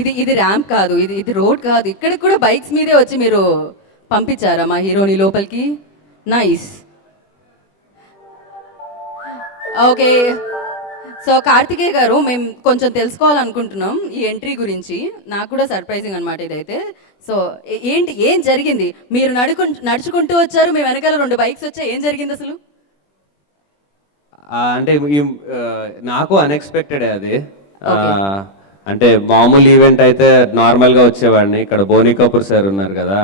ఇది ర్యాంప్ కాదు, ఇది రోడ్ కాదు. ఇక్కడికి కూడా బైక్స్ మీదే వచ్చి మీరు పంపించారా మా హీరోని లోపలికి? నైస్. ఓకే, సో కార్తికేయ గారు, మేము కొంచెం తెలుసుకోవాలనుకుంటున్నాం ఈ ఎంట్రీ గురించి. నాకు కూడా సర్ప్రైజింగ్ అనమాట ఇదైతే. సో ఏం జరిగింది? మీరు నడుచుకుంటూ వచ్చారు, మీ వెనకాల 2 బైక్స్ వచ్చాయి, ఏం జరిగింది అసలు? అంటే నాకు అన్ఎక్స్పెక్టెడ్ అది. అంటే మామూలు ఈవెంట్ అయితే నార్మల్ గా వచ్చేవాడిని. ఇక్కడ బోని కపూర్ సార్ ఉన్నారు కదా,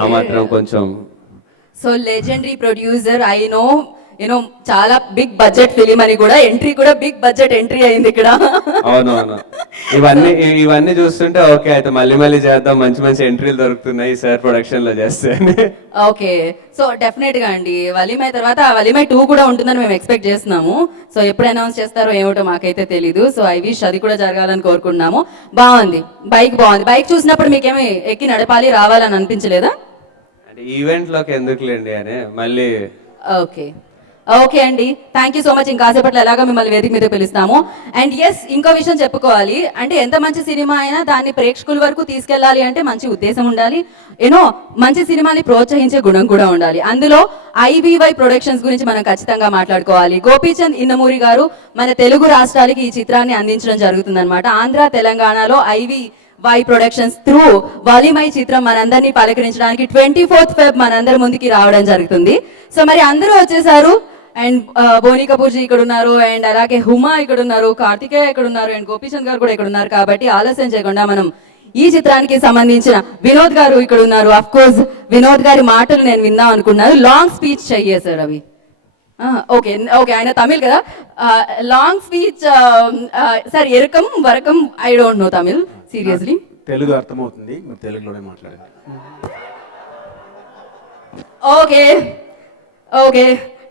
ఆ మాత్రం కొంచెం. So legendary producer, I know you know, చాలా బిగ్ బడ్జెట్ ఫిలిం అని కూడా, ఎంట్రీ కూడా బిగ్ బడ్జెట్ ఎంట్రీ అయింది ఇక్కడ. అవునవును, ఇవన్నీ చూస్తుంటే ఓకే అయితే మళ్ళీ చేద్దాం, మంచి ఎంట్రీలు దొరుకుతున్నాయి సార్ ప్రొడక్షన్ లో చేస్తే. ఓకే, సో డెఫినెట్ గా అండి వలిమై తర్వాత వలిమై 2 కూడా ఉంటుందని మేము ఎక్స్పెక్ట్ చేస్తున్నాము. సో ఎప్పుడు అనౌన్స్ చేస్తారో ఏమిటో మాకైతే తెలీదు. సో ఐ విష్ అది కూడా జరగాలని కోరుకుంటున్నాము. బాగుంది, బైక్ బాగుంది. బైక్ చూసినప్పుడు మీకేమీ ఎక్కి నడపాలి రావాలని అనిపించలేదా? అంటే ఈవెంట్ లోకి ఎందుకులేండి అని మళ్ళీ. ఓకే అండి, థ్యాంక్ యూ సో మచ్. ఇంకాసేపట్లో ఎలాగో మిమ్మల్ని వేదిక మీద పిలుస్తాము. అండ్ ఎస్, ఇంకో విషయం చెప్పుకోవాలి. అంటే ఎంత మంచి సినిమా అయినా దాన్ని ప్రేక్షకుల వరకు తీసుకెళ్ళాలి అంటే మంచి ఉద్దేశం ఉండాలి, యూనో, మంచి సినిమాని ప్రోత్సహించే గుణం కూడా ఉండాలి. అందులో ఐబీవై ప్రొడక్షన్స్ గురించి మనం ఖచ్చితంగా మాట్లాడుకోవాలి. గోపీచంద్ ఇన్నమూరి గారు మన తెలుగు రాష్ట్రాలకి ఈ చిత్రాన్ని అందించడం జరుగుతుందన్నమాట. ఆంధ్ర తెలంగాణలో వై ప్రొడక్షన్స్ త్రూ వాలిమై చిత్రం మనందరినీ పలకరించడానికి 24th Feb మనందరి ముందుకి రావడం జరుగుతుంది. సో మరి అందరూ వచ్చేసారు. అండ్ బోని కపూర్ జీ ఇక్కడ ఉన్నారు, అండ్ అలాగే హుమా ఇక్కడ ఉన్నారు, కార్తికేయ ఇక్కడ ఉన్నారు, అండ్ గోపీచంద్ గారు కూడా ఇక్కడ ఉన్నారు. కాబట్టి ఆలస్యం చేయకుండా మనం ఈ చిత్రానికి సంబంధించిన వినోద్ గారు ఇక్కడ ఉన్నారు. అఫ్ కోర్స్ వినోద్ గారి మాటలు నేను విందాం అనుకున్నారు. లాంగ్ స్పీచ్ చెయ్యే సార్ అవి. ఓకే, ఆయన తమిళ్ కదా, లాంగ్ స్పీచ్ సార్. ఎరకం వరకం, I don't know Tamil seriously. Telugu అర్థమవుతుంది, మీరు తెలుగులోనే మాట్లాడండి. ఓకే,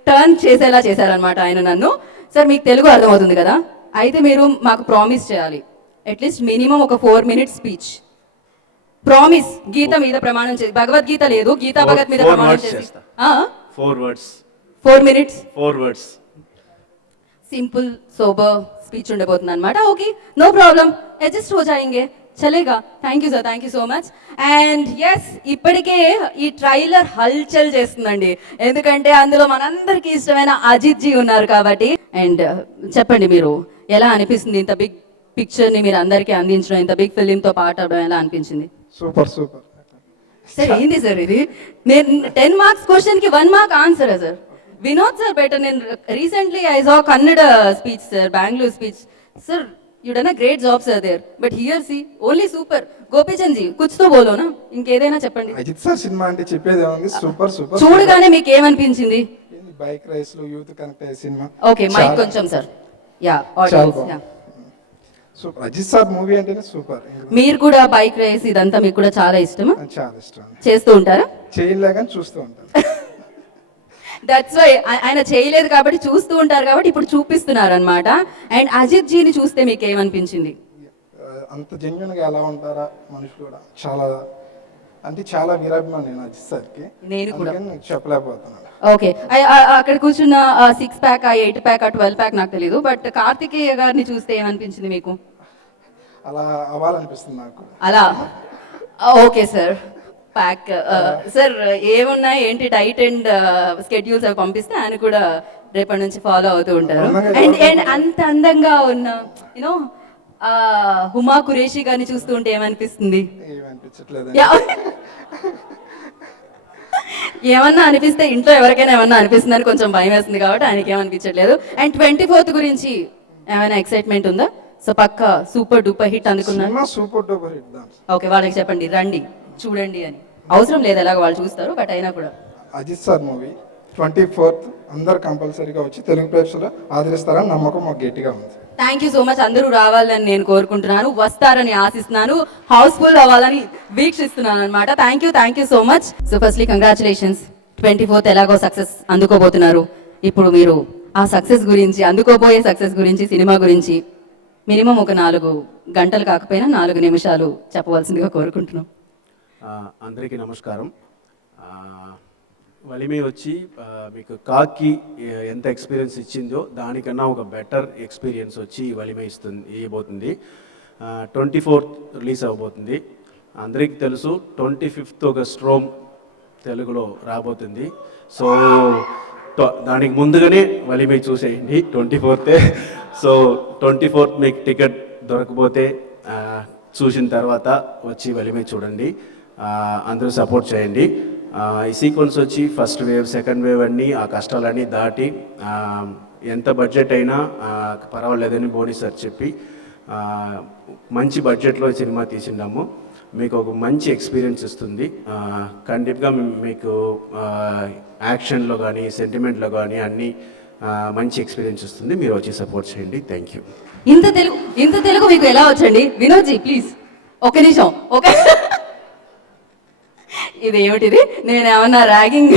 టర్న్ చేసేలా చేశారనమాట ఆయన నన్ను. సార్ మీకు తెలుగు అర్థమవుతుంది కదా, అయితే మీరు మాకు ప్రామిస్ చేయాలి. అట్లీస్ట్ మినిమం ఒక 4 minutes స్పీచ్. ప్రామిస్, గీత మీద ప్రమాణం చేసి, భగవద్గీత లేదు, గీతా భగత్ మీద ప్రమాణం చేసి 4 minutes 4 words simple sober speech ఉండబోతుంది అనమాట. ఓకే, నో ప్రాబ్లం, అడ్జస్ట్ హో జాయింగే, చలేగా. Thank you sir, thank you so much. And yes, ఇప్పటికే ఈ ట్రైలర్ హల్చల్ చేస్తుందండి, ఎందుకంటే అందులో మనందరికీ ఇష్టమైన అజిత్ జీ ఉన్నారు కాబట్టి. అండ్ చెప్పండి, మీరు ఎలా అనిపిస్తుంది ఇంత బిగ్ పిక్చర్ని మీరు అందరికీ అందించడం, ఇంత బిగ్ ఫిలింతో పాటు అవడం ఎలా అనిపించింది? సూపర్ సార్ ఏంది సార్ ఇది? నేను 10 marks క్వశ్చన్కి 1 mark ఆన్సరా సార్? Vinod sir better. నేను recently I saw Kannada speech sir, Bengaluru speech sir. You done a great job sir there, but here see only super. Gopichand ji కుచ్ తో బోలో నా, ఇంకేదైనా చెప్పండి. అజిత్ సార్ సినిమా అంటే చెప్పేది ఏముంది, సూపర్. చూడగానే మీకు ఏమనిపించింది? బైక్ రేస్ లో యూత్ కనెక్ట్ అయ్యే సినిమా. ఓకే, మైక్ కొంచెం sir. Yeah, audience. Super, Ajith sir movie అంటేనే సూపర్. మీరు కూడా బైక్ రేస్ ఇదంతా మీకు కూడా చాలా ఇష్టమా? చాలా ఇష్టం. చేస్తూ ఉంటారా? చేయలే కానీ చూస్తూ ఉంటాను. దట్స్ వై ఆయన చేయలేదు కాబట్టి చూస్తూ ఉంటారు కాబట్టి ఇప్పుడు చూపిస్తున్నారు అనమాట. అండ్ అజిత్ జీని చూస్తే మీకు ఏమనిపించింది? అంత జెన్యున్ గా ఎలా ఉంటారా మనుషులు కూడా, చాలా వీరాభిమానం నేను అజిత్ సార్కి. నేను కూడా చెప్పలేకపోతున్నాను. ఓకే, అక్కడ కూర్చున్న 6 pack, 8 pack, 12 pack నాకు తెలియదు, బట్ కార్తికేయ గారిని చూస్తే ఏమనిపించింది మీకు? అలా అవ్వాలనిపిస్తుంది నాకు. అలా ఓకే సార్. ప్యాక్ సార్, ఏమున్నాయి ఏంటి డైట్ అండ్ స్కెడ్యూల్స్ అవి పంపిస్తే ఆయన కూడా రేపటి నుంచి ఫాలో అవుతూ ఉంటారు. అండ్ అంత అందంగా ఉన్న యూనో హుమా కురేషి గారిని చూస్తూ ఉంటే ఏమనిపిస్తుంది? ఏమన్నా అనిపిస్తే ఇంట్లో ఎవరికైనా ఏమన్నా అనిపిస్తుంది అని కొంచెం భయం వేస్తుంది కాబట్టి ఆయనకి ఏమనిపించట్లేదు. అండ్ 24th గురించి ఏమైనా ఎక్సైట్మెంట్ ఉందా? సో పక్క సూపర్ డూపర్ హిట్ అందుకున్నారు. Super duper hit. ఓకే, వాళ్ళకి చెప్పండి రండి చూడండి అని. అవసరం లేదు, ఎలాగో వాళ్ళు చూస్తారు, బట్ అయినా కూడా అజిత్ సార్ మూవీ 24th అందరు కంపల్సరీగా వచ్చి తెలుగు ప్రేక్షకులు ఆదరిస్తారని నమ్మకం మాకు గట్టిగా ఉంది. Thank you so much. అందరూ రావాలని నేను కోరుకుంటున్నాను, వస్తారని ఆశిస్తున్నాను, హౌస్ఫుల్ అవ్వాలని వీక్షిస్తున్నాను అనమాట. Thank you so much. So firstly congratulations, 24th ఎలాగో సక్సెస్ అందుకోబోతున్నారు. ఇప్పుడు మీరు ఆ సక్సెస్ గురించి, అందుకోబోయే సక్సెస్ గురించి, సినిమా గురించి మినిమం ఒక 4 గంటలు కాకపోయినా 4 నిమిషాలు చెప్పవలసిందిగా కోరుకుంటున్నాం. అందరికీ నమస్కారం. వలిమై వచ్చి మీకు కాకి ఎంత ఎక్స్పీరియన్స్ ఇచ్చిందో దానికన్నా ఒక బెటర్ ఎక్స్పీరియన్స్ వచ్చి వలిమై ఇవ్వబోతుంది. 24th రిలీజ్ అవబోతుంది. అందరికీ తెలుసు 25th ఆగస్ట్ రోమ్ తెలుగులో రాబోతుంది. సో దానికి ముందుగానే వలిమై చూసేయండి 24th. సో 24th మీకు టికెట్ దొరకపోతే చూసిన తర్వాత వచ్చి వలిమై చూడండి. అందరూ సపోర్ట్ చేయండి. ఈ సీక్వెన్స్ వచ్చి ఫస్ట్ వేవ్, సెకండ్ వేవ్ అన్నీ ఆ కష్టాలన్నీ దాటి ఎంత బడ్జెట్ అయినా పర్వాలేదని బోని సార్ చెప్పి మంచి బడ్జెట్లో సినిమా తీసిండాము. మీకు ఒక మంచి ఎక్స్పీరియన్స్ ఇస్తుంది. ఖండితంగా మీకు యాక్షన్లో కానీ సెంటిమెంట్లో కానీ అన్నీ మంచి ఎక్స్పీరియన్స్ ఇస్తుంది. మీరు వచ్చి సపోర్ట్ చేయండి. Thank you. ఇంత తెలుగు మీకు ఎలా వచ్చండి? వినోద్జీ ప్లీజ్ ఒక నిమిషం. ఇది ఏమిటిది? నేను ఏమన్నా ర్యాగింగ్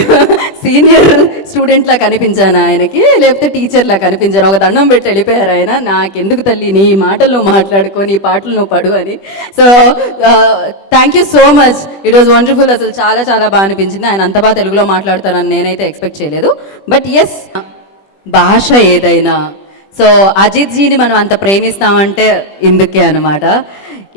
సీనియర్ స్టూడెంట్ లా కనిపించాను ఆయనకి, లేకపోతే టీచర్ లా కనిపించాను? ఒక దండం పెట్టి వెళ్ళిపోయారు ఆయన. నాకెందుకు తల్లి నీ మాటలు మాట్లాడుకో, నీ పాటలు నువ్వు పడు అని. So thank you so much. It was wonderful. అసలు చాలా చాలా బాగా అనిపించింది. ఆయన అంత బాగా తెలుగులో మాట్లాడతానని నేనైతే ఎక్స్పెక్ట్ చేయలేదు. బట్ ఎస్, భాష ఏదైనా, సో అజిత్ జీని మనం అంత ప్రేమిస్తామంటే ఇందుకే అనమాట.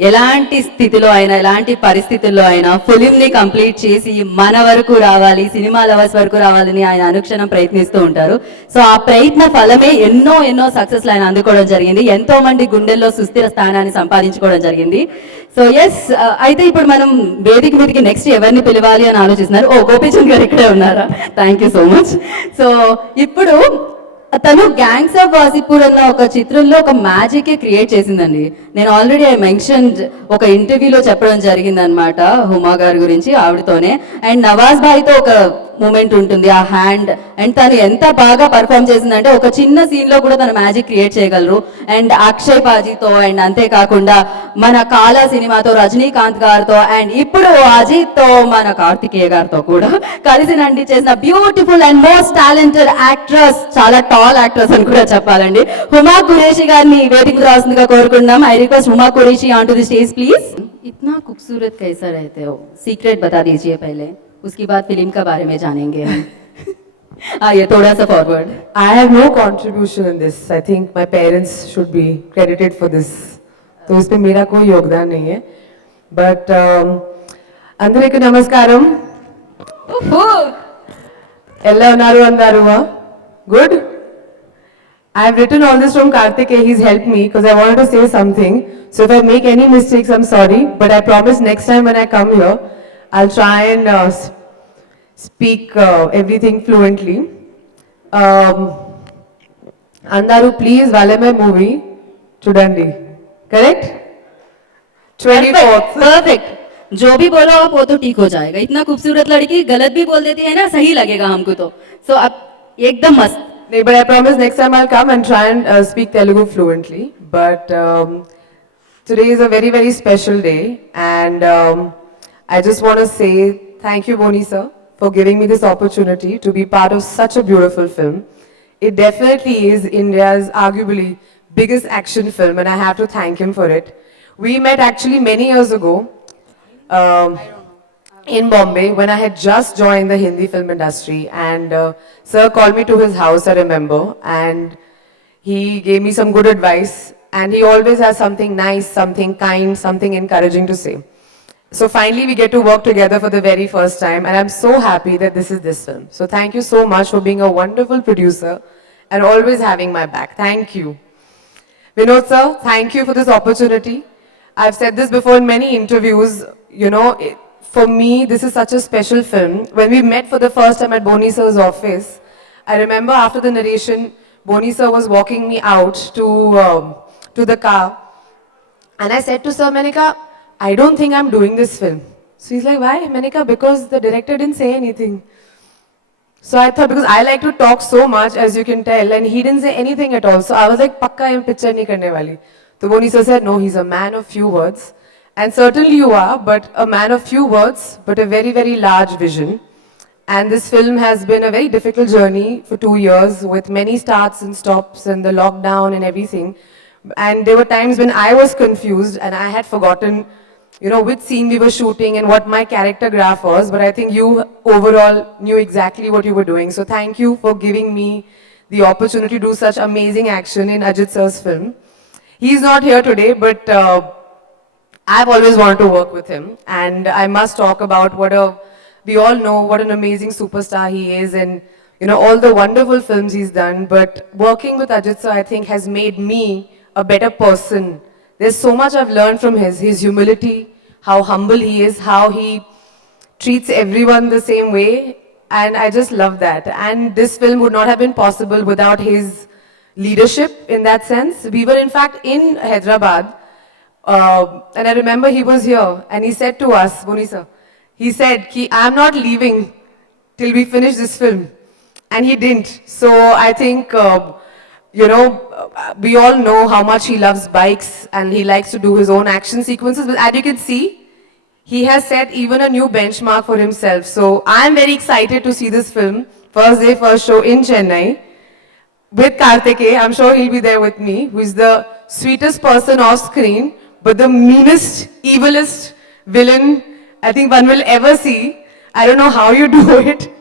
ఎలాంటి స్థితిలో అయినా, ఎలాంటి పరిస్థితుల్లో అయినా ఫిలింని కంప్లీట్ చేసి మన వరకు రావాలి, సినిమా లవర్స్ వరకు రావాలని ఆయన అనుక్షణం ప్రయత్నిస్తూ ఉంటారు. సో ఆ ప్రయత్న ఫలమే ఎన్నో ఎన్నో సక్సెస్లు ఆయన అందుకోవడం జరిగింది. ఎంతో మంది గుండెల్లో సుస్థిర స్థానాన్ని సంపాదించుకోవడం జరిగింది. సో ఎస్, అయితే ఇప్పుడు మనం వేదిక మీదకి నెక్స్ట్ ఎవరిని పిలవాలి అని ఆలోచిస్తున్నారు. గోపీచంద్ గారు ఇక్కడే ఉన్నారా? Thank you so much. So ఇప్పుడు తను గ్యాంగ్స్ ఆఫ్ వాసిపూర్ అన్న ఒక చిత్రంలో ఒక మ్యాజిక్ క్రియేట్ చేసిందండి. నేను ఆల్రెడీ ఐ మెన్షన్ ఒక ఇంటర్వ్యూలో చెప్పడం జరిగింది అనమాట హుమా గారి గురించి, ఆవిడతోనే. అండ్ నవాజ్ భాయ్తో ఒక మూమెంట్ ఉంటుంది, ఆ హ్యాండ్. అండ్ తను ఎంత బాగా పర్ఫామ్ చేసిందంటే ఒక చిన్న సీన్ లో కూడా తను మ్యాజిక్ క్రియేట్ చేయగలరు. అండ్ అక్షయ్ పాజీతో, అండ్ అంతేకాకుండా మన కాలా సినిమాతో రజనీకాంత్ గారితో, అండ్ ఇప్పుడు అజిత్ తో, మన కార్తికేయ గారితో కూడా కలిసి నండి చేసిన beautiful and most talented actress, చాలా టాల్ యాక్ట్రెస్ అని కూడా చెప్పాలండి, హుమా కురేషి గారిని వేదిక రాస్తుందిగా కోరుకుంటున్నాం. I request Huma Qureshi on to the stage please. इतना खूबसूरत कैसा रहते हो? सीक्रेट बता दीजिए पहले, उसके बाद फिल्म का बारे में जानेंगे हम. आइए थोड़ा सा forward. I have no contribution in this. I think my parents should be credited for this. तो इस पे मेरा कोई योगदान नहीं है. But అందరికీ నమస్కారం. ఎలా ఉన్నారు అందరూ? Good. I have written all this from Karthikeya. He's helped me because I wanted to say something. So if I make any mistakes, I'm sorry. But I promise next time when I come here, I'll try and speak everything fluently. Andaru, please, valimai movie chudandi. Correct? 24th. Perfect. जो भी बोलो आप वो तो ठीक हो जाएगा. इतना खूबसूरत लड़की गलत भी बोल देती है ना, सही लगेगा हमको तो. सो अब एकदम मस्त. But I promise next time I'll come and try and speak Telugu fluently. But today is a very, very special day. And I just want to say thank you, Boni sir, for giving me this opportunity to be part of such a beautiful film. It definitely is India's arguably biggest action film, and I have to thank him for it. We met actually many years ago in Bombay when I had just joined the Hindi film industry, and sir called me to his house, I remember, and he gave me some good advice, and he always has something nice, something kind, something encouraging to say. So finally we get to work together for the very first time, and I'm so happy that this is this film. So thank you so much for being a wonderful producer and always having my back. Thank you. Vinod sir, thank you for this opportunity. I've said this before in many interviews, you know, for me this is such a special film. When we met for the first time at Boni sir's office, I remember after the narration, Boni sir was walking me out to the car, and I said to sir, Manika, I don't think I'm doing this film. So he's like, why? Manika, because the director didn't say anything. So I thought, because I like to talk so much, as you can tell, and he didn't say anything at all. So I was like, pakka in picture nahi karne wali. So Boni sir said, no, he's a man of few words. And certainly you are, but a man of few words, but a very, very large vision. And this film has been a very difficult journey for 2 years with many starts and stops and the lockdown and everything. And there were times when I was confused and I had forgotten, you know, which scene we were shooting and what my character graph was. But I think you overall knew exactly what you were doing. So thank you for giving me the opportunity to do such amazing action in Ajith sir's film. He's not here today, but I've always wanted to work with him, and I must talk about we all know what an amazing superstar he is, and you know all the wonderful films he's done. But working with Ajith sir, I think, has made me a better person. There's so much I've learned from his humility, how humble he is, how he treats everyone the same way, and I just love that. And this film would not have been possible without his leadership in that sense. We were in fact in Hyderabad, and I remember he was here and he said to us, Boni sir, he said, "Ki, I'm not leaving till we finish this film." And he didn't. So I think, we all know how much he loves bikes and he likes to do his own action sequences. But as you can see, he has set even a new benchmark for himself. So I'm very excited to see this film, first day, first show in Chennai, with Karthikeya. I'm sure he'll be there with me, who is the sweetest person off screen, but the meanest, evilest villain I think one will ever see. I don't know how you do it.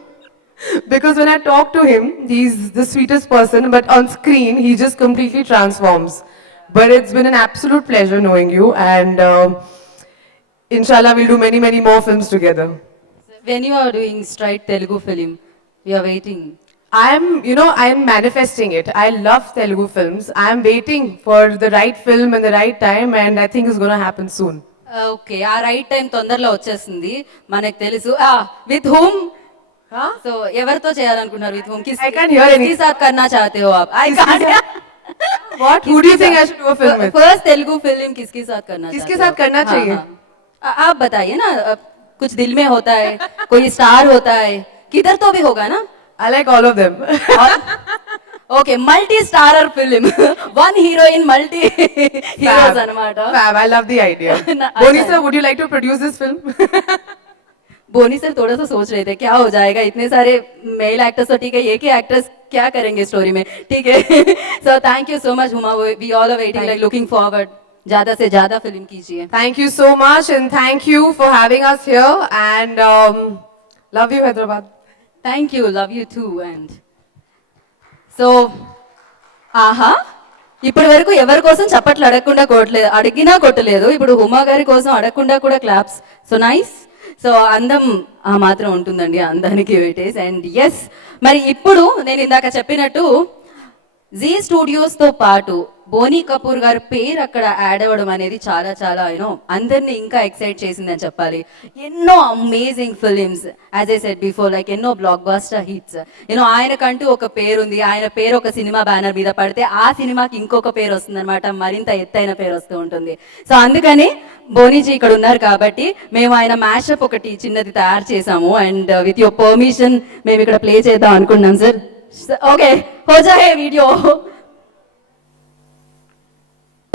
Because when I talk to him, he's the sweetest person, but on screen, he just completely transforms. But it's been an absolute pleasure knowing you, and inshallah, we'll do many, many more films together. When you are doing straight Telugu film, we are waiting. I'm manifesting it. I love Telugu films. I'm waiting for the right film and the right time, and I think it's going to happen soon. Okay ఆ right time తొందరలో వచ్చేస్తుంది మనకు తెలుసు with whom so ఎవరితో చేయాలనుకున్నారు with whom I can't hear any. కిస్కి సాత్ కర్నా చాహతే హో ఆప్ I can't What? Who do you think I should do a film with? First Telugu फिल्म किसके साथ करना किसके चाहते हो? साथ करना हाँ, चाहिए? हाँ। आप बताइए ना कुछ दिल में होता है कोई स्टार होता है किधर तो भी होगा ना I like all of them. Okay multi starrer film one heroine multi heroes అన్నమాట Fab, I love the idea. Na- Boni अच्छा sir, would you like to produce this film? Boney sir थोड़ा सा सोच रहे थे क्या हो जाएगा इतने सारे मेल एक्टर्स तो ठीक है एक ही एक्ट्रेस क्या करेंगे स्टोरी में ठीक है so thank you so much Huma we all are waiting like looking forward ज्यादा से ज्यादा फिल्म कीजिए Thank you so much, and thank you for having us here, and love you, Hyderabad. Thank you love you two and so ఆహా ఇప్పటి వరకు ఎవరి కోసం చప్పట్లు అడగకుండా కొట్టలేదు అడిగినా కొట్టలేదు ఇప్పుడు హుమా గారి కోసం అడగకుండా కూడా క్లాప్స్ సో నైస్ సో అందం ఆ మాత్రం ఉంటుందండి అందానికి వెయిటేజ్ అండ్ ఎస్ మరి ఇప్పుడు నేను ఇందాక చెప్పినట్టు జీ స్టూడియోస్తో పాటు బోనీ కపూర్ గారి పేరు అక్కడ యాడ్ అవ్వడం అనేది చాలా చాలా యూనో అందరినీ ఇంకా ఎక్సైట్ చేసిందని చెప్పాలి ఎన్నో amazing films as I said before like ఎన్నో బ్లాక్ బాస్టర్ హిట్స్ యూనో ఆయనకంటూ ఒక పేరు ఉంది ఆయన పేరు ఒక సినిమా బ్యానర్ మీద పడితే ఆ సినిమాకి ఇంకొక పేరు వస్తుంది అనమాట మరింత ఎత్తైన పేరు వస్తూ ఉంటుంది సో అందుకని బోనీజీ ఇక్కడ ఉన్నారు కాబట్టి మేము ఆయన మ్యాషప్ ఒకటి చిన్నది తయారు చేసాము అండ్ విత్ యువర్ పర్మిషన్ మేము ఇక్కడ ప్లే చేద్దాం అనుకున్నాం సార్ ఓకే హో జాయే video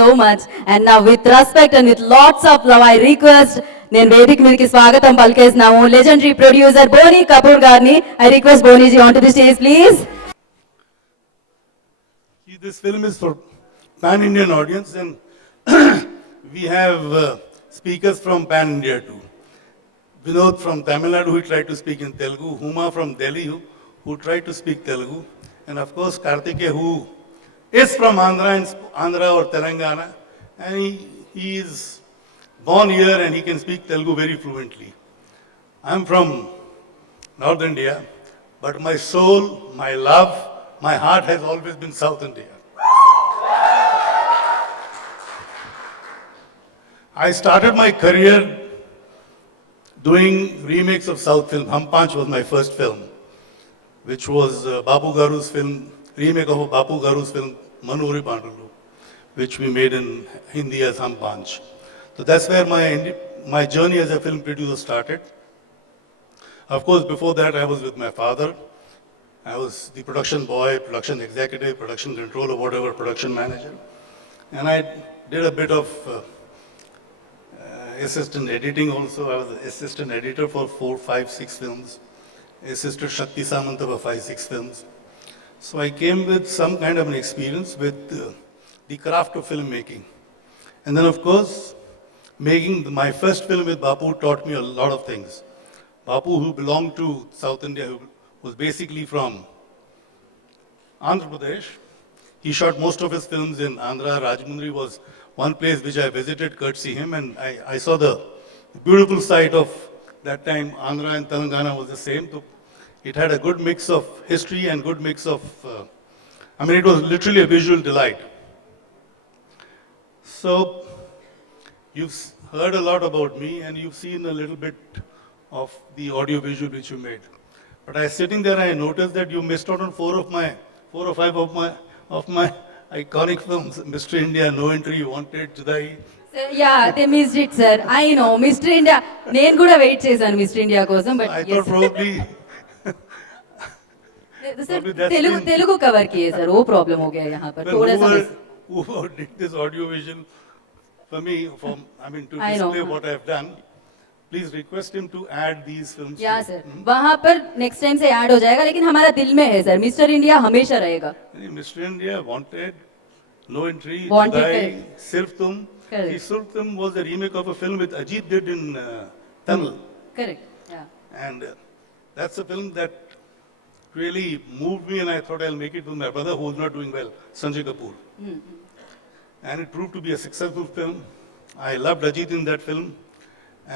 so much and now with respect and with lots of love I request నేను వేదిక మీదకి స్వాగతం పలికేస్తున్నాము లెజెండరీ ప్రొడ్యూసర్ బోనీ కపూర్ గారిని I request బోనీజీ onto the stage please This film is for pan-Indian audience, and we have speakers from pan-India too. Vinod from Tamil Nadu, who tried to speak in Telugu, Huma from Delhi, who tried to speak Telugu, and of course Karthikeya, who is from Andhra or Telangana, and he is born here and he can speak Telugu very fluently. I'm from North India, but my soul, my love, my heart has always been South India. I started my career doing remakes of South film. Hum Panch was my first film, which was Babu Garu's film, remake of Babu Garu's film, Manuri Pandulu, which we made in Hindi as Hum Panch. So that's where my journey as a film producer started. Of course, before that, I was with my father. I was the production boy, production executive, production controller, whatever, production manager. And I did a bit of assistant editing also. I was the assistant editor for 4, 5, 6 films. Assisted Shakti Samanta for 5, 6 films. So I came with some kind of an experience with the craft of filmmaking. And then of course, making my first film with Bapu taught me a lot of things. Bapu, who belonged to South India, who was basically from Andhra Pradesh. He shot most of his films in Andhra. Rajmundry was one place which I visited courtesy him, and I saw the beautiful sight of that time Andhra and Telangana was the same. So it had a good mix of history and good mix of, I mean, it was literally a visual delight. So you've heard a lot about me and you've seen a little bit of the audio visual which you made. But I was sitting there and I noticed that you missed out on four or five of my iconic films. Mr. India, No Entry, Wanted, Judai. Yeah, they missed it, sir. I know, Mr. India. నేను కూడా వెయిట్ చేశాను mister India కోసం but I thought probably sir probably that's Telugu been- तेलुगु कवर किए सर वो प्रॉब्लम हो गया यहाँ पर थोड़ा सा miss- whoever did this audio visual for me, I mean, to I know. display what I've done, please request him to add these films. या to- sir वहाँ पर नेक्स्ट टाइम से ऐड हो जाएगा लेकिन हमारा दिल में है सर मिस्टर इंडिया हमेशा रहेगा Mr. India, Wanted, No Entry, Wanted, Judai, correct. Sirf Tum. Correct. See, Sirf Tum was a remake of a film with Ajith did in Tamil. Correct And that's a film that really moved me, and I thought I'll make it with my brother who was not doing well, Sanjay Kapoor. And it proved to be a successful film. I loved Ajit in that film.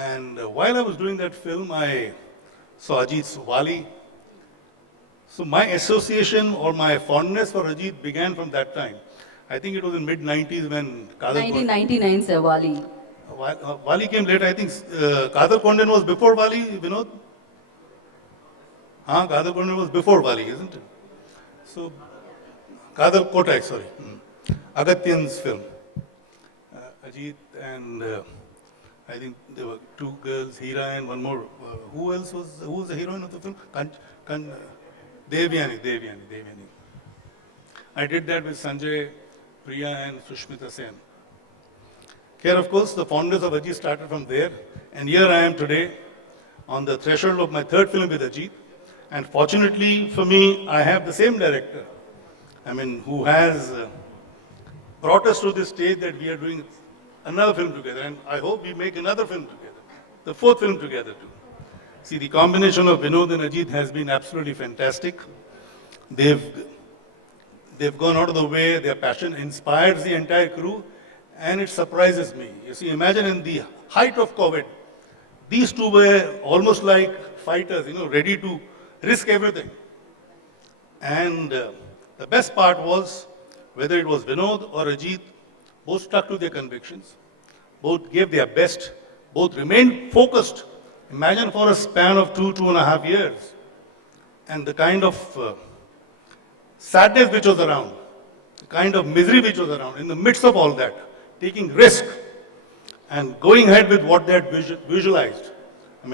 And while I was doing that film, I saw Ajit's Wali. So my association or my fondness for Ajit began from that time. I think it was in mid-90s when Kadar 1999 सर वाली Wali came later. I think Kadar Kondan was before Wali, Vinod? Kadar Kondan was before Wali, isn't it? So, Kadar Kotak, sorry. Agatyan's film. Ajit and I think there were two girls, Hira and one more. Who was the heroine of the film? Devyani. I did that with Sanjay, Priya and Sushmita Sen. Here, of course, the fondness of Ajit started from there. And here I am today on the threshold of my third film with Ajit. And fortunately for me, I have the same director, who has brought us to this stage that we are doing another film together. And I hope we make another film together, the fourth film together too. See, the combination of Vinod and Ajit has been absolutely fantastic. They've gone out of the way, their passion inspires the entire crew, and it surprises me. You see, imagine in the height of COVID, these two were almost like fighters, ready to risk everything. And the best part was, whether it was Vinod or Ajit, both stuck to their convictions, both gave their best, both remained focused. Imagine for a span of 2.5 years, and the kind of sadness which was around, the kind of misery which was around, in the midst of all that, taking risk and going ahead with what they had visualized.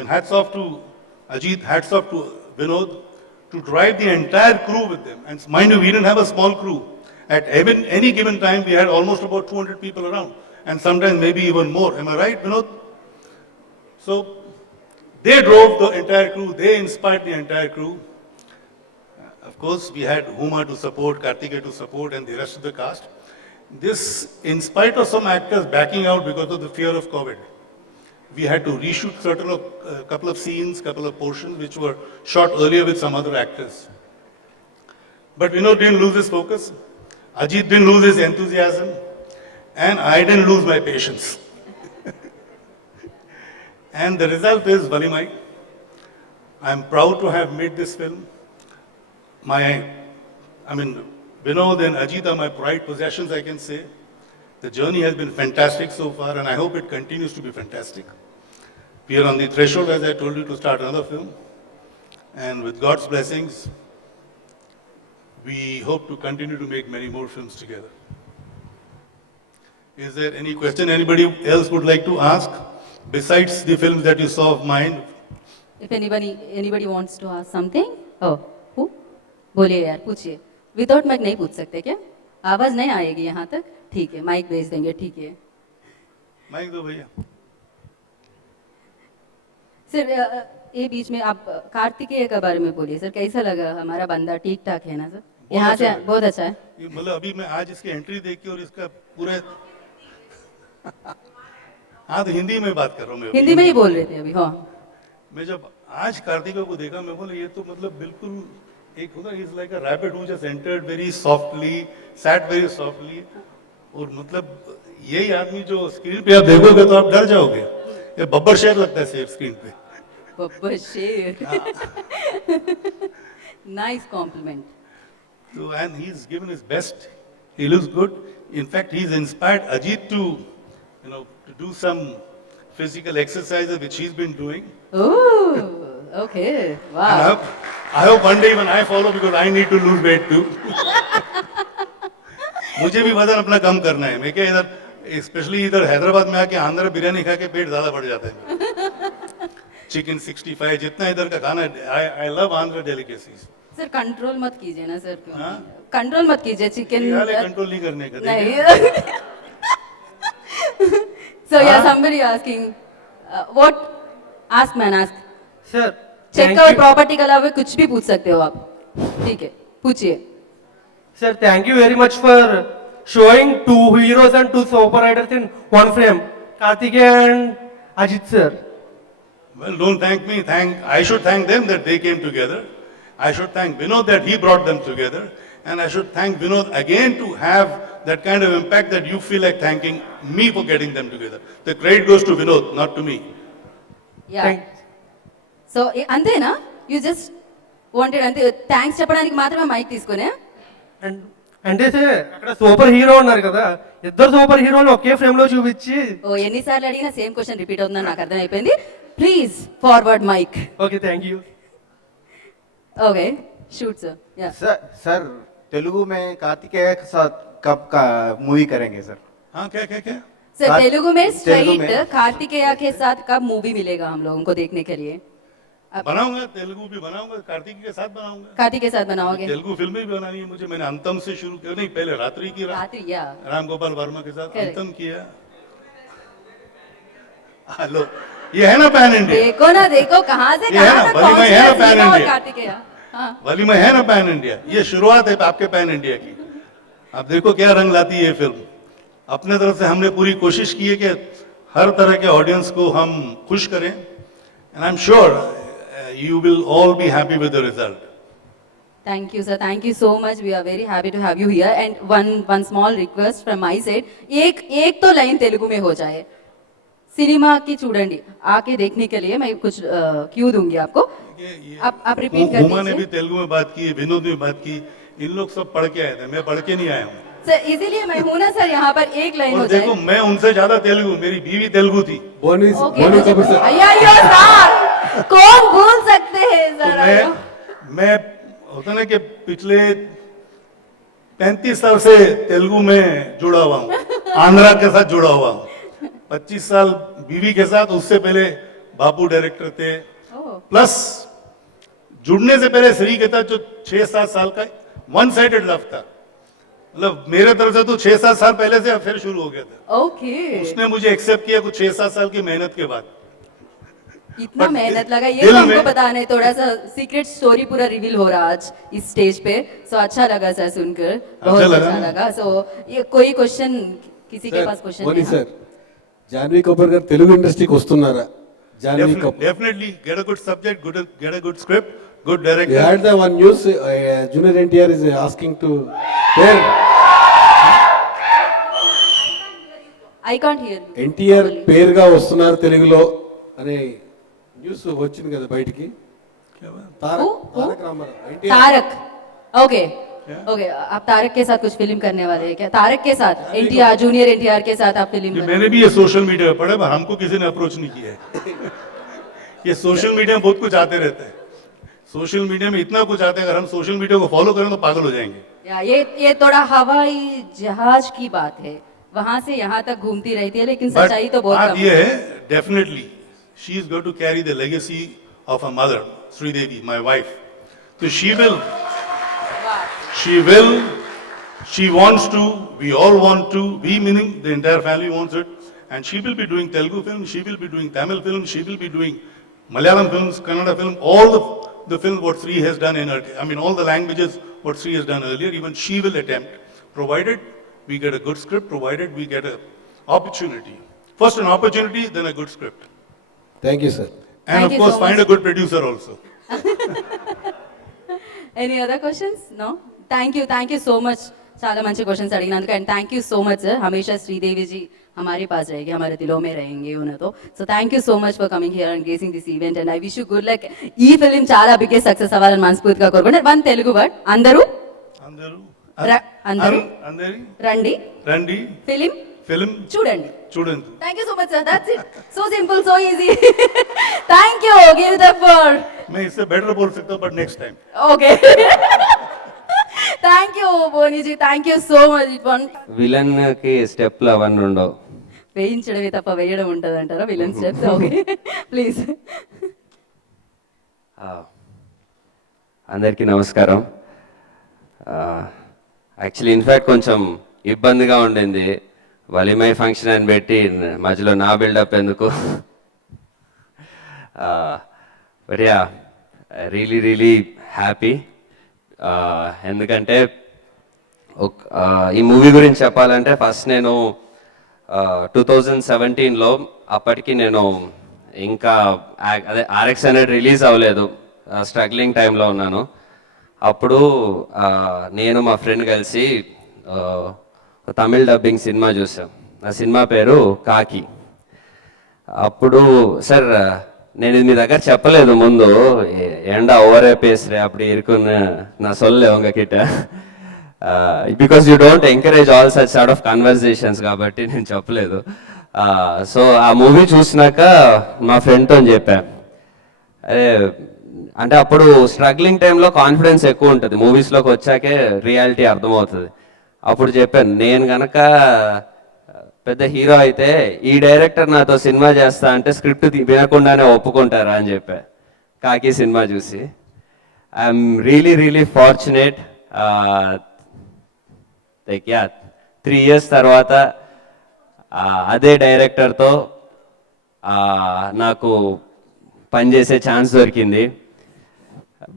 Hats off to Ajit, hats off to Vinod, to drive the entire crew with them. And mind you, we didn't have a small crew. At any given time, we had almost about 200 people around, and sometimes maybe even more. Am I right, Vinod? So they drove the entire crew, they inspired the entire crew. Of course, we had Huma to support, Karthikeya to support, and the rest of the cast. This, in spite of some actors backing out because of the fear of COVID, we had to reshoot couple of scenes, couple of portions which were shot earlier with some other actors. But Vinod didn't lose his focus, Ajit didn't lose his enthusiasm, and I didn't lose my patience. And the result is Valimai. I'm proud to have made this film. Vinod and Ajit are my pride possessions, I can say. The journey has been fantastic so far, and I hope it continues to be fantastic. We are on the threshold, as I told you, to start another film. And with God's blessings, we hope to continue to make many more films together. Is there any question anybody else would like to ask, besides the films that you saw of mine? If anybody wants to ask something, oh, who? बोलिए यार पूछिए without mic नहीं पूछ सकते क्या आवाज नहीं आएगी यहाँ तक ठीक है माइक भेज देंगे ठीक है माइक दो भैया सर ये बीच में आप कार्तिकेय के बारे में बोलिए सर कैसा लगा हमारा बंदा ठीक ठाक है ना सर यहाँ से बहुत अच्छा है ये मतलब अभी मैं आज इसकी एंट्री देख के और इसका पूरे हाँ तो हिंदी में बात कर रहा हूँ मैं हिंदी में ही बोल रहे थे अभी हाँ मैं जब आज कार्तिकेय को देखा मैं बोला ये तो मतलब बिल्कुल एक होता है is like a rabbit who just entered very softly sat very softly और मतलब यही आदमी जो स्क्रीन पे आप देखोगे तो आप डर जाओगे, ये बब्बर शेर लगता है सिर्फ स्क्रीन पे। बब्बर शेर. Nice compliment. So, and he's given his best. He looks good. In fact, he's inspired Ajith to, to do some physical exercises which he's been doing. Oh, okay. And Wow. I hope one day even I follow because I need to lose weight too. मुझे भी वजन अपना कम करना है। मैं क्या इधर, स्पेशली इधर हैदराबाद में आके आंध्र बिरयानी खा के पेट ज्यादा बढ़ जाता है। चिकन 65 जितना इधर का खाना, I love Andhra delicacies. Sir control मत कीजिए ना सर, क्यों? हाँ? कंट्रोल मत कीजिए चिकन. कंट्रोल नहीं करने का। नहीं. So yeah, somebody asking, what? Ask man, ask. Sir check और प्रॉपर्टी के अलावा कुछ भी पूछ सकते हो आप. ठीक है, पूछिए. Sir thank you very much for showing two heroes and two super riders in one frame, Karthikeya and Ajith sir. Well, don't thank me. I should thank them that they came together. I should thank Vinod that he brought them together. And I should thank Vinod again to have that kind of impact that you feel like thanking me for getting them together. The credit goes to Vinod, not to me. Yeah. So అంతేనా? You just wanted అంతే థ్యాంక్స్ చెప్పడానికి మాత్రమే మైక్ తీసుకునే? అండ్ అంటే అక్కడ super hero ఉన్నారు కదా, ఇద్దరు సూపర్ హీరోలు ఒకే ఫ్రేమ్ లో చూపించి. ఓ ఎన్నిసార్లు అడిగినా సేమ్ క్వశ్చన్ రిపీట్ అవుతుందని నాకు అర్థమైపోయింది. Please forward mike. Okay thank you. Okay shoot sir. Yeah sir Telugu में कार्तिकेय के साथ कब का मूवी करेंगे सर? हाँ, क्या क्या क्या? सर तेलुगु में तेलुगु स्ट्रेट में। कार्तिकेया के साथ कब मूवी मिलेगा हम लोगों को देखने के लिए? बनाऊंगा, तेलुगु भी बनाऊंगा, कार्तिक के साथ बनाऊंगा। कार्तिक के साथ बनाओगे? तेलुगु फिल्में भी बनानी है मुझे। मैंने अंतम से शुरू किया, नहीं पहले रात्रि की रात्रि, या राम गोपाल वर्मा के साथ Correct. अंतम किया। हेलो, ये है ना पैन इंडिया? देखो ना, देखो कहाँ से ये है कहाँ ना, तक वलीमा पहुंच है ना गया पैन सीमा और इंडिया। कार्तिकेया. हाँ. वाली में है ना पैन इंडिया? ये शुरुआत है आपके पैन इंडिया की। आप देखो क्या रंग लाती है ये फिल्म। अपने तरफ से हमने पूरी कोशिश की है कि हर तरह के ऑडियंस को हम खुश करें, and I am sure you will all be happy with the result. Thank you, sir. Thank you so much. We are very happy to have you here. And one small request from my side. एक तो लाइन तेलुगु में हो जाए. सिनेमा की चूड़ंडी आके देखने के लिए मैं कुछ क्यू दूंगी आपको. आप रिपीट कर हुमा ने भी दीजिए. तेलुगु में बात की, विनोद ने बात की। इन लोग सब पढ़ के आए थे, मैं पढ़ के नहीं आया हूँ। सर इसीलिए मैं हूं ना सर, यहाँ पर एक लाइन और हो देखो जाए. मैं उनसे ज्यादा तेलुगु, मेरी बीवी तेलुगु थी। Okay, अय्यो सर, कौन भूल सकते हैं तो सर? मैं होता ना कि पिछले 35 साल से तेलुगु में जुड़ा हुआ हूँ, आंध्रा के साथ जुड़ा हुआ हूँ। 25 साल बीवी के साथ, उससे पहले बाबू डायरेक्टर थे। प्लस जुड़ने से पहले श्री के साथ जो 6-7 साल का वन साइडेड लव था, मतलब मेरे तरफ से तो 6-7 साल पहले से अफेयर शुरू हो गया था। ओके. उसने मुझे एक्सेप्ट किया कुछ 6-7 साल की मेहनत के बाद। इतना But मेहनत लगा, ये दिल तो हमको में- पता नहीं. थोड़ा सा सीक्रेट स्टोरी पूरा रिवील हो रहा आज इस स्टेज पे. सो अच्छा लगा सर सुनकर, बहुत लगा अच्छा ना? लगा. सो ये कोई क्वेश्चन किसी के पास क्वेश्चन పోనీ है? సార్, జాన్వీ కపూర్ గారు తెలుగు ఇండస్ట్రీకి వస్తున్నారా? జాన్వీ Kapoor, Definitely get a good subject, get a good script, good we director. had the one news, junior NTR is asking to pair I can't hear you. NTR పేరుగా వస్తున్నారు తెలుగులో అనే న్యూస్ వచ్చింది కదా బయటికి. Tarak Who? Taraka Rama Rao, NTR Tarak. Okay. Okay, आप तारक के साथ कुछ फिल्म करने वाले हैं क्या? तारक के साथ, एनटीआर, जूनियर एनटीआर के साथ आप फिल्म ये मैंने भी ये सोशल मीडिया पे पढ़ा, पर हमको किसी ने अप्रोच नहीं किया है। ये सोशल मीडिया में बहुत कुछ आते रहता है। सोशल मीडिया में इतना कुछ आता है, अगर हम सोशल मीडिया को फॉलो करें तो पागल हो जाएंगे। या ये थोड़ा हवाई जहाज की बात है, वहां से यहाँ तक घूमती रहती है, लेकिन But सच्चाई तो बहुत बात कम ये है. है, definitely she is going to carry the legacy of a mother, Sridevi, my wife. तो she wants to, we all want to, we meaning the entire family wants it, and she will be doing Telugu film, she will be doing Tamil film, she will be doing Malayalam films, Kannada film, all the film what Sri has done in her, I mean all the languages what Sri has done earlier, even she will attempt, provided we get a good script, provided we get a opportunity. First an opportunity, then a good script. Thank you sir. And Thank of you course so find much. a good producer also. Any other questions? No? Thank you so much. చాలా మంచి questions అడిగినందుకు and thank you so much sir. హమేషా శ్రీదేవి जी हमारे पास रहेगी, हमारे दिलों में रहेंगे उन्हें तो. So thank you so much for coming here and gracing this event and I wish you good luck. ఈ ఫిలిం చాలా బిగ్గెస్ట్ సక్సెస్ అవ్వాలని మనస్ఫూర్తిగా కోరుకుంటున్నాను. వన్ తెలుగు వర్డ్, అందరూ అందరూ అందరూ అందరి రండి, రండి ఫిలిం ఫిలిం చూడండి. చూడండి. Thank you so much sir. That's it. So simple, so easy. Thank you. Give it up for. मैं इससे बेटर बोल सकता हूँ but next time. Okay. Thank you Boni ji. Thank you so much. It one villain కి స్టెప్లు అవన్నీ ఉండవు. వేయించడమే తప్ప వేయడం ఉంటుంది అంటారా విలన్ స్టెప్స్? Okay please. అందరికీ నమస్కారం. యాక్చువల్లీ ఇన్ఫ్యాక్ట్ కొంచెం ఇబ్బందిగా ఉండింది వలిమై ఫంక్షన్ అని పెట్టి మధ్యలో నా బిల్డప్ ఎందుకు. But yeah really really happy. ఎందుకంటే ఈ మూవీ గురించి చెప్పాలంటే ఫస్ట్ నేను 2017లో అప్పటికి నేను ఇంకా అదే RX అనేది రిలీజ్ అవ్వలేదు, స్ట్రగ్లింగ్ టైంలో ఉన్నాను. అప్పుడు నేను మా ఫ్రెండ్ కలిసి తమిళ్ డబ్బింగ్ సినిమా చూసాం. ఆ సినిమా పేరు కాకి. అప్పుడు సార్ నేను ఇది మీ దగ్గర చెప్పలేదు ముందు, ఏండా ఓవరే పేసురే அப்படி இருக்குன்னு நான் சொல்ல உங்ககிட்ட, because you don't encourage all such sort of conversations కాబట్టి నేను చెప్పలేదు. సో ఆ మూవీ చూసినాక మా ఫ్రెండ్తో చెప్పాను, అరే అంటే అప్పుడు స్ట్రగ్లింగ్ టైంలో కాన్ఫిడెన్స్ ఎక్కువ ఉంటుంది, మూవీస్లోకి వచ్చాకే రియాలిటీ అర్థమవుతుంది. అప్పుడు చెప్పాను, నేను కనుక పెద్ద హీరో అయితే ఈ డైరెక్టర్ నాతో సినిమా చేస్తా అంటే స్క్రిప్ట్ వినకుండానే ఒప్పుకుంటారా అని చెప్పా కాకి సినిమా చూసి. I'm really really fortunate. Like yeah 3 years తర్వాత అదే డైరెక్టర్తో నాకు పనిచేసే ఛాన్స్ దొరికింది.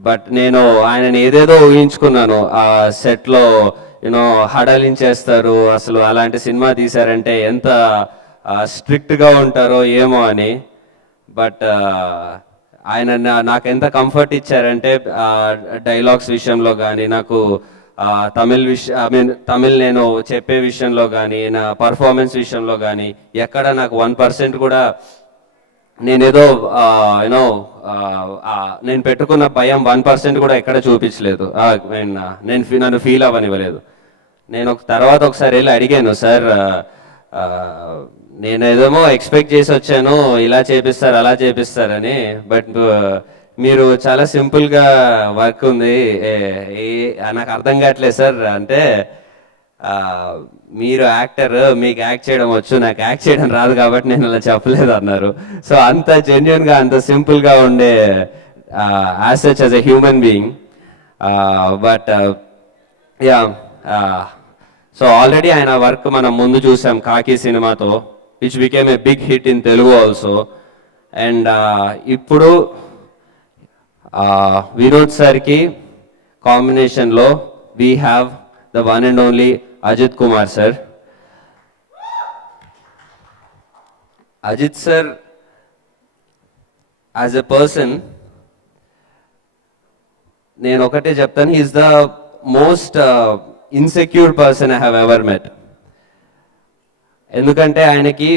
బట్ నేను ఆయనని ఏదేదో ఊహించుకున్నాను, ఆ సెట్లో యూనో హడలించేస్తారు, అసలు అలాంటి సినిమా తీశారంటే ఎంత స్ట్రిక్ట్గా ఉంటారో ఏమో అని. బట్ ఆయన నాకు ఎంత కంఫర్ట్ ఇచ్చారంటే డైలాగ్స్ విషయంలో కానీ, నాకు తమిళ్ నేను చెప్పే విషయంలో కానీ, నా పర్ఫార్మెన్స్ విషయంలో కానీ ఎక్కడ నాకు 1% కూడా నేనేదో యూనో నేను పెట్టుకున్న భయం 1% కూడా ఎక్కడ చూపించలేదు, నన్ను ఫీల్ అవ్వనివ్వలేదు. నేను తర్వాత ఒకసారి వెళ్ళి అడిగాను, సార్ నేనేదేమో ఎక్స్పెక్ట్ చేసి వచ్చాను ఇలా చేపిస్తారు అలా చేపిస్తారని, బట్ మీరు చాలా సింపుల్గా వర్క్ ఉంది, నాకు అర్థం కావట్లేదు సార్ అంటే, మీరు యాక్టర్, మీకు యాక్ట్ చేయడం వచ్చు, నాకు యాక్ట్ చేయడం రాదు కాబట్టి నేను అలా చెప్పలేదు అన్నారు. సో అంత జెన్యున్గా అంత సింపుల్గా ఉండే as such as a human being. But yeah so already ఆయన వర్క్ మనం ముందు చూసాం కాకి సినిమాతో, which became a big hit in Telugu also. And ఇప్పుడు వినోద్ సార్కి కాంబినేషన్లో we have the one and only Ajith Kumar sir. Ajith sir as a person, నేను ఒకటే చెప్తాను, he is the most insecure person I have ever met. ఎందుకంటే ఆయనకి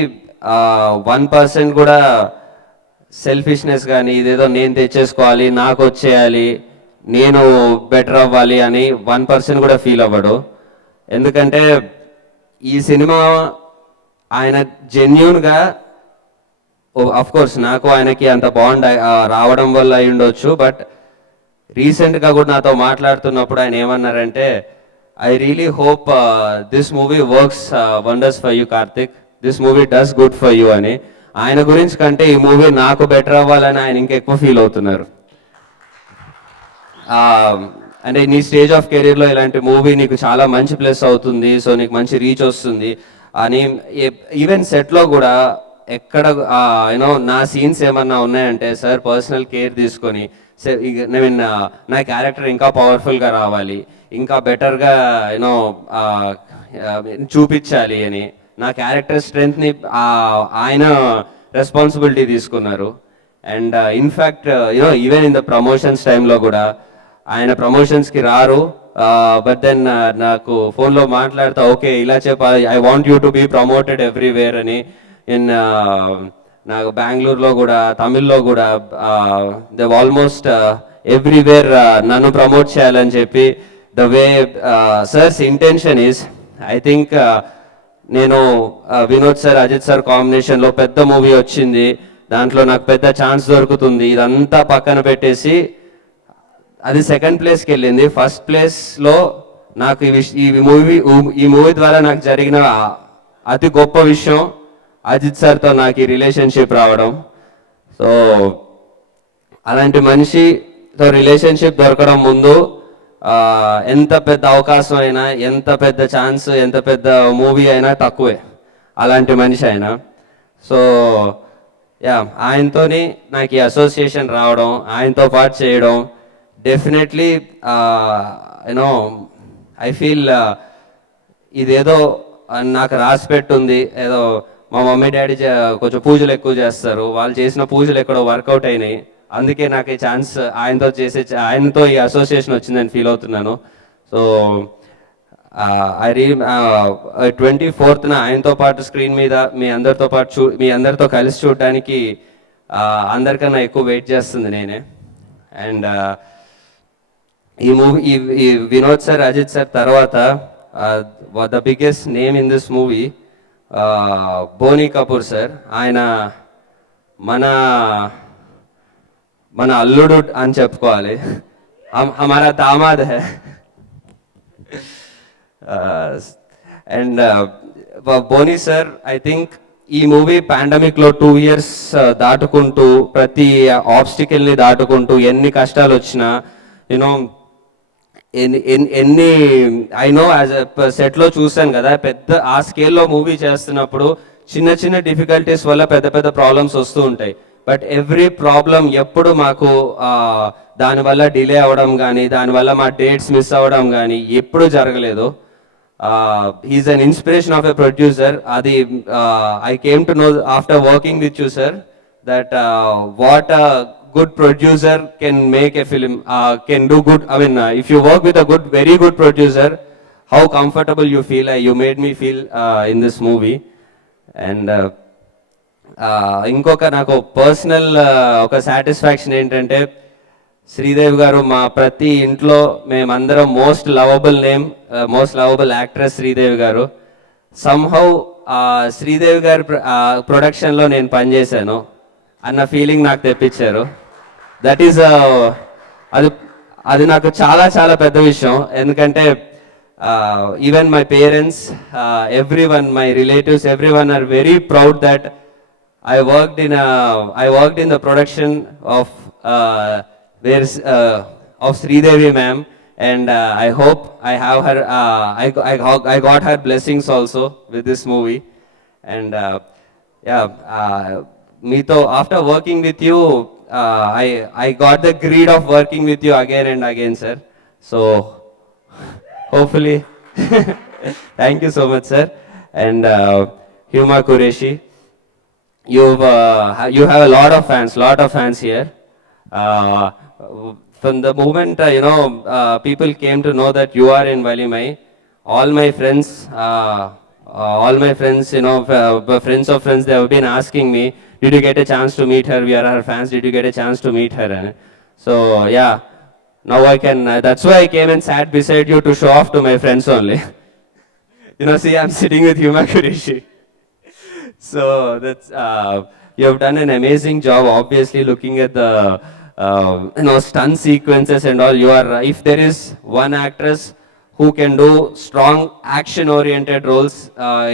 1% కూడా సెల్ఫిష్నెస్ కానీ ఇదేదో నేను తెచ్చేసుకోవాలి, నాకు వచ్చేయాలి, నేను బెటర్ అవ్వాలి అని 1% కూడా ఫీల్ అవ్వడు. ఎందుకంటే ఈ సినిమా ఆయన జెన్యూన్గా, ఆఫ్ కోర్స్ నాకు ఆయనకి అంత బాండ్ రావడం వల్ల అయి ఉండొచ్చు, బట్ రీసెంట్గా కూడా నాతో మాట్లాడుతున్నప్పుడు ఆయన ఏమన్నారంటే, I really hope this movie works wonders for you Karthik, this movie does good for you అని. ఆయన గురించి కంటే ఈ మూవీ నాకు బెటర్ అవ్వాలని ఆయన ఇంకెక్కువ ఫీల్ అవుతున్నారు. అంటే నీ స్టేజ్ ఆఫ్ కెరీర్లో ఇలాంటి మూవీ నీకు చాలా మంచి ప్లస్ అవుతుంది, సో నీకు మంచి రీచ్ వస్తుంది అని. ఈవెన్ సెట్లో కూడా ఎక్కడ యూనో నా సీన్స్ ఏమన్నా ఉన్నాయంటే సార్ పర్సనల్ కేర్ తీసుకొని, నా క్యారెక్టర్ ఇంకా పవర్ఫుల్గా రావాలి, ఇంకా బెటర్గా యూనో చూపించాలి అని నా క్యారెక్టర్ స్ట్రెంగ్త్ని ఆయన రెస్పాన్సిబిలిటీ తీసుకున్నారు. And in fact you know even in the promotions టైంలో కూడా ఆయన ప్రమోషన్స్కి రారు, బట్ దెన్ నాకు ఫోన్లో మాట్లాడుతా ఓకే ఇలా చెప్పాలి, I want you to be promoted everywhere అని. ఇన్ నాకు బెంగళూరులో కూడా, తమిళ్లో కూడా దే ఆల్మోస్ట్ ఎవ్రీవేర్ నన్ను ప్రమోట్ చేయాలని చెప్పి. The way sir's intention is, I think నేను వినోద్ సార్, అజిత్ సార్ కాంబినేషన్లో పెద్ద మూవీ వచ్చింది, దాంట్లో నాకు పెద్ద ఛాన్స్ దొరుకుతుంది, ఇదంతా పక్కన పెట్టేసి అది సెకండ్ ప్లేస్కి వెళ్ళింది. ఫస్ట్ ప్లేస్లో నాకు ఈ మూవీ ద్వారా నాకు జరిగిన అతి గొప్ప విషయం అజిత్ సార్తో నాకు ఈ రిలేషన్షిప్ రావడం. సో అలాంటి మనిషితో రిలేషన్షిప్ దొరకడం ముందు ఎంత పెద్ద అవకాశం అయినా, ఎంత పెద్ద ఛాన్స్, ఎంత పెద్ద మూవీ అయినా తక్కువే, అలాంటి మనిషి అయినా. సో యా, ఆయనతోని నాకు ఈ అసోసియేషన్ రావడం, ఆయనతో పాటు చేయడం, డెఫినెట్లీ యూనో ఐ ఫీల్ ఇదేదో నాకు రాసి పెట్టుంది. ఏదో మా మమ్మీ డాడీ కొంచెం పూజలు ఎక్కువ చేస్తారు, వాళ్ళు చేసిన పూజలు ఎక్కడో వర్కౌట్ అయినాయి, అందుకే నాకు ఈ ఛాన్స్ ఆయనతో ఈ అసోసియేషన్ వచ్చిందని ఫీల్ అవుతున్నాను. సో ఐ 24th ఆయనతో పాటు స్క్రీన్ మీద మీ అందరితో కలిసి చూడడానికి అందరికన్నా ఎక్కువ వెయిట్ చేస్తుంది నేనే. అండ్ ఈ మూవీ ఈ వినోద్ సార్, అజిత్ సార్ తర్వాత the biggest name in this movie Boney Kapoor sir. ఆయన మన అల్లుడు అని చెప్పుకోవాలి, హమారా దామాద్ హై. And Boney sir, I think ఈ మూవీ పాండమిక్లో 2 years దాటుకుంటూ, ప్రతి ఆబ్స్టికల్ని దాటుకుంటూ, ఎన్ని కష్టాలు వచ్చినా యూనో ఎన్ని ఐ నో యాజ్ సెట్లో చూశాను కదా, పెద్ద ఆ స్కేల్లో మూవీ చేస్తున్నప్పుడు చిన్న చిన్న డిఫికల్టీస్ వల్ల పెద్ద పెద్ద ప్రాబ్లమ్స్ వస్తూ ఉంటాయి. బట్ ఎవ్రీ ప్రాబ్లం ఎప్పుడు మాకు దానివల్ల డిలే అవ్వడం కానీ, దానివల్ల మా డేట్స్ మిస్ అవ్వడం కానీ ఎప్పుడు జరగలేదు. He's an inspiration of a producer. అది I came to know after working with you sir that what good producer can make a film, can do good. I mean, if you work with a very good producer, how comfortable you feel. You made me feel in this movie. And ఇంకొక నాకు పర్సనల్ ఒక సాటిస్ఫాక్షన్ ఏంటంటే, శ్రీదేవి గారు మా ప్రతి ఇంట్లో మేమందరం most lovable actress Sridevi గారు. సమ్హౌ శ్రీదేవి గారి ప్రొడక్షన్లో నేను పనిచేశాను అన్న ఫీలింగ్ నాకు తెప్పించారు. దట్ ఈస్ అది నాకు చాలా చాలా పెద్ద విషయం. ఎందుకంటే even my parents, everyone, my relatives, everyone are very proud that I worked in the production of Sridevi ma'am, and I hope I have her. I got her blessings also with this movie, and Mito, after working with you, I got the greed of working with you again and again, sir. So hopefully, thank you so much, sir. And Qureshi, you have a lot of fans here. From the moment people came to know that you are in Valimai, all my friends, friends of friends, they have been asking me, did you get a chance to meet her? We are her fans. Did you get a chance to meet her? So yeah, now I can. That's why I came and sat beside you to show off to my friends only. See, I'm sitting with Qureshi. So that's you have done an amazing job. Obviously, looking at the stunt sequences and all, you are. If there is one actress who can do strong action-oriented roles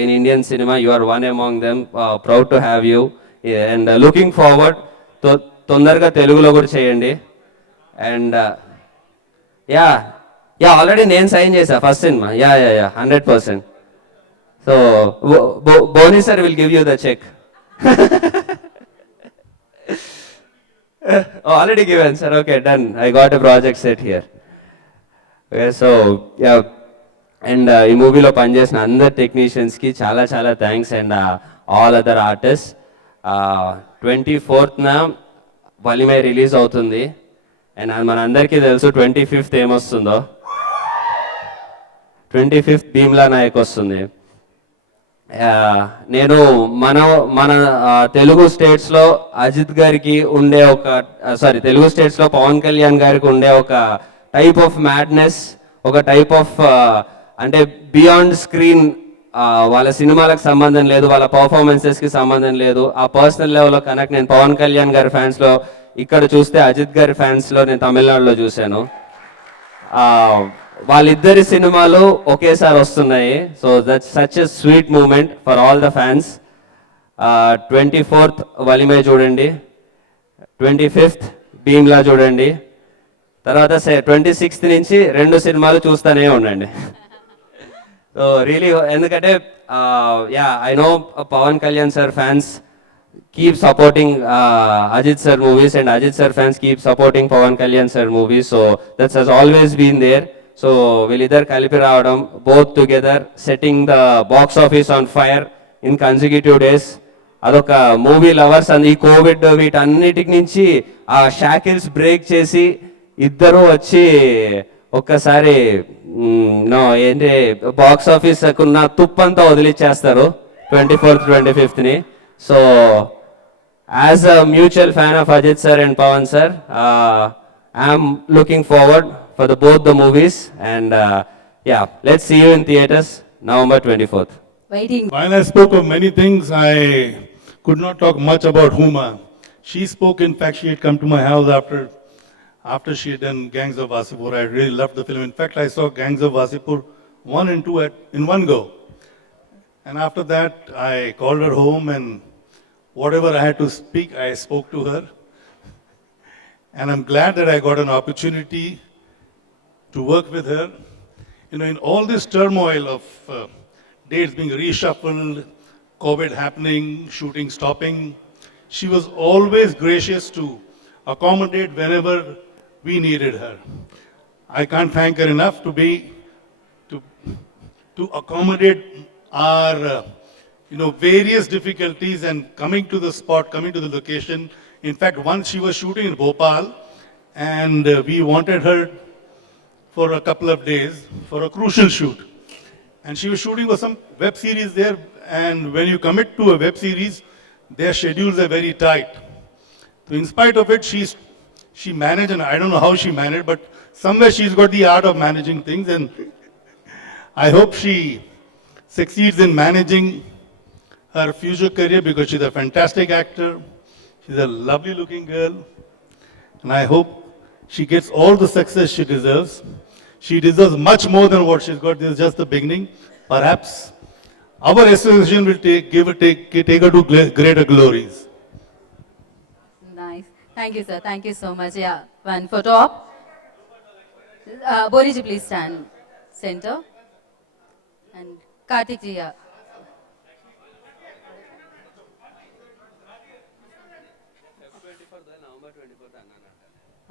in Indian cinema, you are one among them. Proud to have you, and looking forward. తొందరగా తెలుగులో కూడా చేయండి. And already నేను సైన్ చేశా first cinema. 100%. So Boni sir will give you the check. Already given, sir. Okay, done. I got a project set here. Okay, so yeah, and ఈ మూవీలో పనిచేసిన అందరు టెక్నీషియన్స్కి చాలా చాలా thanks, and all other artist. 24th Valimai రిలీజ్ అవుతుంది, అండ్ మన అందరికీ తెలుసు 25th ఏమొస్తుందో. 25th భీమ్లా నాయక్ వస్తుంది. నేను మన మన తెలుగు స్టేట్స్లో అజిత్ గారికి ఉండే ఒక తెలుగు స్టేట్స్లో పవన్ కళ్యాణ్ గారికి ఉండే ఒక టైప్ ఆఫ్ మ్యాడ్నెస్, ఒక టైప్ ఆఫ్ అంటే బియాండ్ స్క్రీన్, వాళ్ళ సినిమాలకు సంబంధం లేదు, వాళ్ళ పర్ఫార్మెన్సెస్కి సంబంధం లేదు, ఆ పర్సనల్ లెవెల్లో కనెక్ట్ నేను పవన్ కళ్యాణ్ గారి ఫ్యాన్స్లో ఇక్కడ చూస్తే అజిత్ గారి ఫ్యాన్స్లో నేను తమిళనాడులో చూశాను. వాళ్ళిద్దరి సినిమాలు ఒకేసారి వస్తున్నాయి. So that's such a sweet moment for all the fans. 24th Valimai చూడండి, 25th భీమ్లా చూడండి, తర్వాత 26th నుంచి 2 సినిమాలు చూస్తూనే ఉండండి. సో రియలీ ఎందుకంటే I know Pawan Kalyan sir fans keep supporting Ajith sir movies, and Ajith sir fans keep supporting Pawan Kalyan sir movies. So that has always been there. So వీళ్ళిద్దరు కలిపి రావడం, both together setting the box office on fire in consecutive days. అదొక movie lovers and ఈ కోవిడ్ వీటన్నిటికి నుంచి ఆ shackles break చేసి ఇద్దరు వచ్చి ఒక్కసారి ఏంటి బాక్స్ ఆఫీస్ ఉన్న తుప్పంతా వదిలిచ్చేస్తారు 24th 25th. So as a mutual fan of Ajith sir and Pawan sir, I am looking forward for both the movies, and let's see you in theaters November 24th. Waiting. While I spoke of many things, I could not talk much about Huma. She spoke, in fact, she had come to my house after she had done Gangs of Wasipur. I really loved the film. In fact, I saw Gangs of Wasipur 1 and 2 in one go. And after that, I called her home, and whatever I had to speak, I spoke to her. And I'm glad that I got an opportunity to work with her. You know, in all this turmoil of dates being reshuffled, COVID happening, shooting stopping, she was always gracious to accommodate whenever we needed her. I can't thank her enough to accommodate our various difficulties and coming to the spot, coming to the location. In fact, once she was shooting in Bhopal, and we wanted her for a couple of days for a crucial shoot. And she was shooting for some web series there, and when you commit to a web series, their schedules are very tight. So in spite of it, she managed, and I don't know how she managed, but somewhere she's got the art of managing things, and I hope she succeeds in managing her future career, because she's a fantastic actor. She's a lovely looking girl. And I hope she gets all the success she deserves. She deserves much more than what she's got. This is just the beginning. Perhaps our association will take her to greater glories. Nice. Thank you, sir. Thank you so much. Yeah. One photo op. Boniji, please stand center. And karthikeya.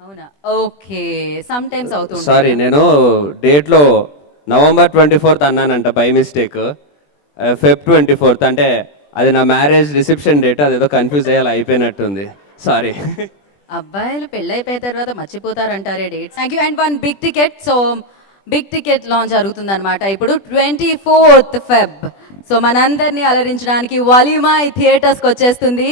అవునా? Okay, some times అవుతుంది. Sorry, నేను డేట్లో November 24th అన్నానంట by mistake. Feb 24th అంటే అది నా marriage reception date, అదేదో confuse అయ్యేలా అయిపోయినట్టుంది. సారీ. అబ్బాయిలు పెళ్ళైపోయిన తర్వాత మర్చిపోతారంటారే dates. Thank you. And one big ticket. So big ticket launch జరుగుతుంది అనమాట ఇప్పుడు 24th Feb. సో మనందరినీ అలరించడానికి వలిమై థియేటర్స్కి వచ్చేస్తుంది.